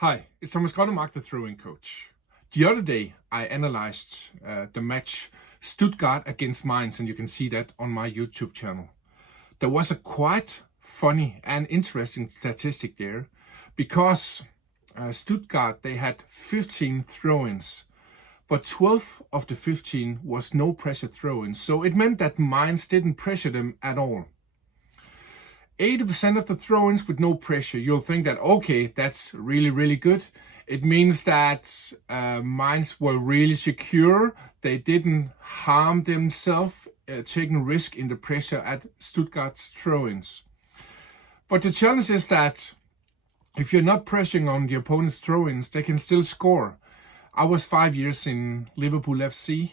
Hi, it's Thomas Grønnemark, the throwing coach. The other day, I analyzed the match Stuttgart against Mainz, and you can see that on my YouTube channel. There was a quite funny and interesting statistic there because Stuttgart, they had 15 throw-ins, but 12 of the 15 was no pressure throw-ins. So it meant that Mainz didn't pressure them at all. 80% of the throw-ins with no pressure. You'll think that, okay, that's really good. It means that Mainz were really secure. They didn't harm themselves, taking risk in the pressure at Stuttgart's throw-ins. But the challenge is that if you're not pressing on the opponent's throw-ins, they can still score. I was 5 years in Liverpool FC,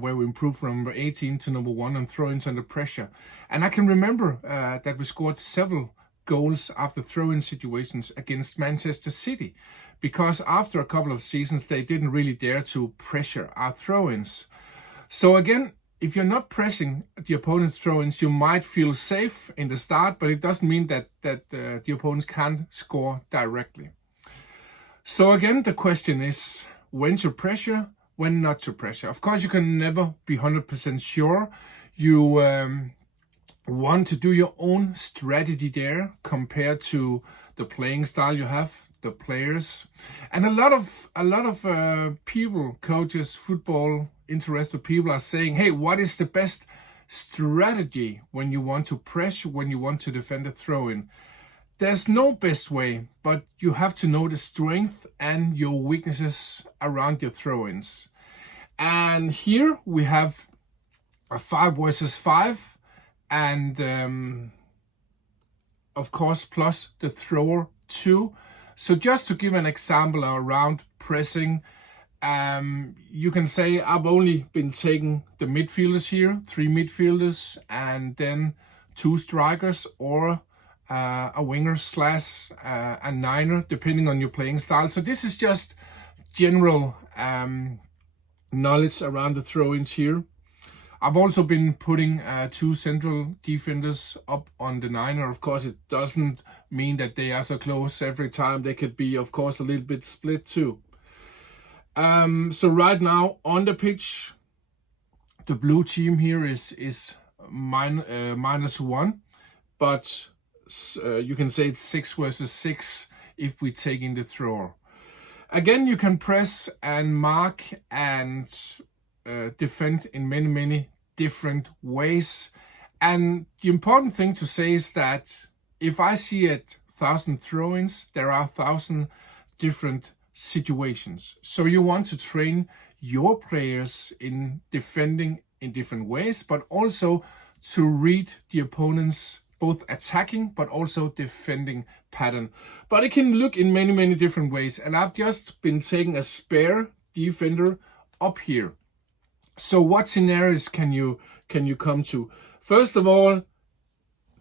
where we improved from number 18 to number 1 on throw-ins under pressure. And I can remember that we scored several goals after throw-in situations against Manchester City, because after a couple of seasons, they didn't really dare to pressure our throw-ins. So again, if you're not pressing the opponent's throw-ins, you might feel safe in the start, but it doesn't mean that the opponents can't score directly. So again, the question is, when to pressure, when not to pressure. Of course, you can never be 100% sure. You want to do your own strategy there compared to the playing style you have, the players. And a lot of people, coaches, football interested people are saying, hey, what is the best strategy when you want to press, when you want to defend a throw-in? There's no best way, but you have to know the strength and your weaknesses around your throw-ins. And here we have a 5 versus 5, and of course plus the thrower 2. So just to give an example around pressing, you can say I've only been taking the midfielders here, 3 midfielders, and then 2 strikers, or a winger slash a niner, depending on your playing style. So this is just general knowledge around the throw-ins here. I've also been putting 2 central defenders up on the niner. Of course, it doesn't mean that they are so close every time. They could be, of course, a little bit split too. So right now on the pitch, the blue team here is -1, but you can say it's 6 versus 6 if we take in the thrower. Again, you can press and mark and defend in many different ways. And the important thing to say is that if I see 1,000 throw-ins, there are 1,000 different situations. So you want to train your players in defending in different ways, but also to read the opponent's both attacking but also defending pattern. But it can look in many different ways, and I've just been taking a spare defender up here. So what scenarios can you come to? First of all,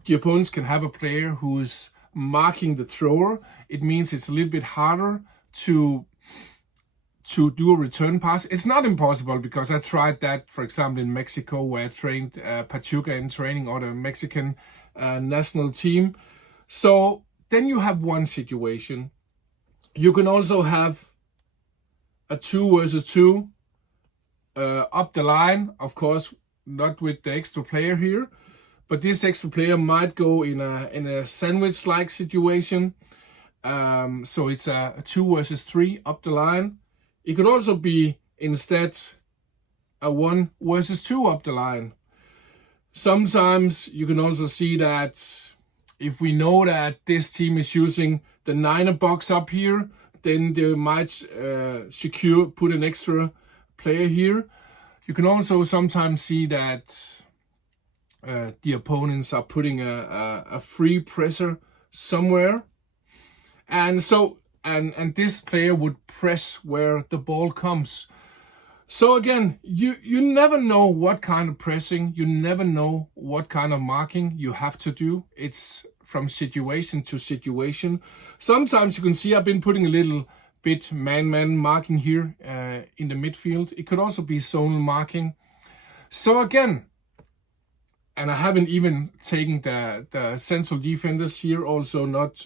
the opponents can have a player who is marking the thrower. It means it's a little bit harder to do a return pass. It's not impossible, because I tried that, for example, in Mexico, where I trained Pachuca in training, or the Mexican national team. So then you have one situation. You can also have a 2 versus 2 up the line, of course, not with the extra player here, but this extra player might go in a sandwich-like situation. So it's a 2 versus 3 up the line. It could also be instead a 1 versus 2 up the line. Sometimes you can also see that if we know that this team is using the niner box up here, then they might put an extra player here. You can also sometimes see that the opponents are putting a free presser somewhere. And so and this player would press where the ball comes. So again, you never know what kind of pressing, you never know what kind of marking you have to do. It's from situation to situation. Sometimes you can see I've been putting a little bit man-man marking here in the midfield. It could also be zonal marking. So again, and I haven't even taken the central defenders here, also not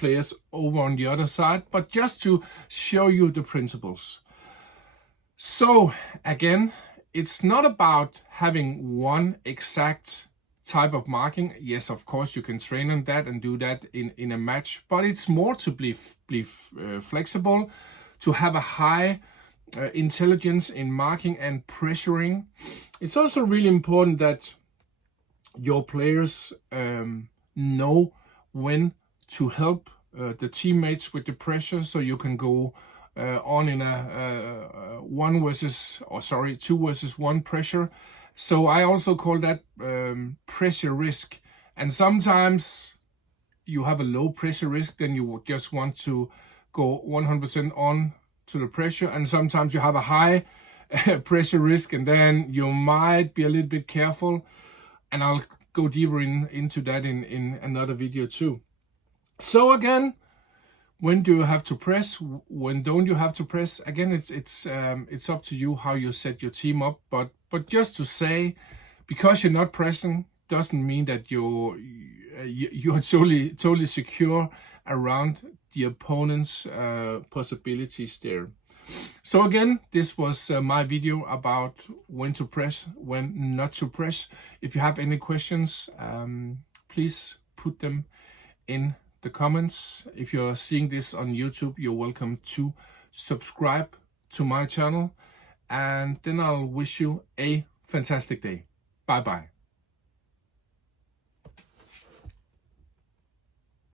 players over on the other side, but just to show you the principles. So again, it's not about having one exact type of marking. Yes, of course, you can train on that and do that in a match, but it's more to be flexible, to have a high intelligence in marking and pressuring. It's also really important that your players know when to help the teammates with the pressure, so you can go on in a 2 versus 1 pressure. So I also call that pressure risk. And sometimes you have a low pressure risk, then you just want to go 100% on to the pressure. And sometimes you have a high pressure risk, and then you might be a little bit careful. And I'll go deeper into that in another video too. So again, when do you have to press? When don't you have to press? Again, it's up to you how you set your team up. But just to say, because you're not pressing, doesn't mean that you're totally secure around the opponent's possibilities there. So again, this was my video about when to press, when not to press. If you have any questions, please put them in the comments. If you're seeing this on YouTube, you're welcome to subscribe to my channel. And then I'll wish you a fantastic day. Bye bye.